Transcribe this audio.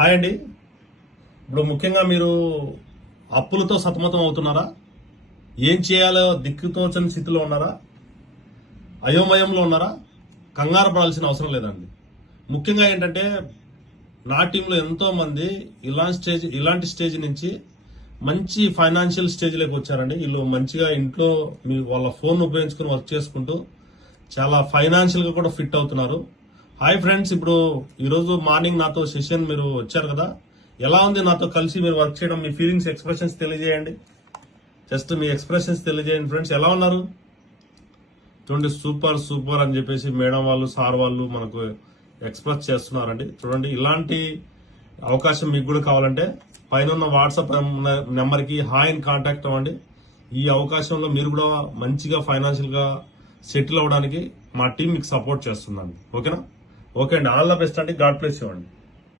Hi అండి. ఇప్పుడు ముఖ్యంగా మీరు అప్పులతో సతమతం అవుతున్నారా? ఏం చేయాలో దిక్కుతోచని స్థితిలో ఉన్నారా? అయోమయంలో ఉన్నారా? కంగారు పడాల్సిన అవసరం లేదండి. ముఖ్యంగా ఏంటంటే నా టీంలో ఎంతో మంది ఇలాంటి స్టేజ్ నుంచి మంచి ఫైనాన్షియల్ స్టేజ్లోకి వచ్చారండి. వీళ్ళు మంచిగా ఇంట్లో వాళ్ళ ఫోన్ ఉపయోగించుకుని వర్క్ చేసుకుంటూ చాలా ఫైనాన్షియల్ గా కూడా ఫిట్ అవుతున్నారు. హాయ్ ఫ్రెండ్స్, ఇప్పుడు ఈరోజు మార్నింగ్ నాతో సెషన్ మీరు వచ్చారు కదా, ఎలా ఉంది నాతో కలిసి మీరు వర్క్ చేయడం? మీ ఫీలింగ్స్, ఎక్స్ప్రెషన్స్ తెలియజేయండి. జస్ట్ మీ ఎక్స్ప్రెషన్స్ తెలియజేయండి ఫ్రెండ్స్. ఎలా ఉన్నారు? చూడండి, సూపర్ సూపర్ అని చెప్పేసి మేడం వాళ్ళు, సార్ వాళ్ళు మనకు ఎక్స్ప్రెస్ చేస్తున్నారండి. చూడండి, ఇలాంటి అవకాశం మీకు కూడా కావాలంటే పైన ఉన్న వాట్సాప్ నెంబర్కి హాయ్ అని కాంటాక్ట్ అవ్వండి. ఈ అవకాశంలో మీరు కూడా మంచిగా ఫైనాన్షియల్ గా సెటిల్ అవ్వడానికి మా టీం మీకు సపోర్ట్ చేస్తుందండి. ఓకేనా? ఓకే అండి, ఆల్ ద బెస్ట్ అండి. గాడ్ బ్లెస్ యు అండి.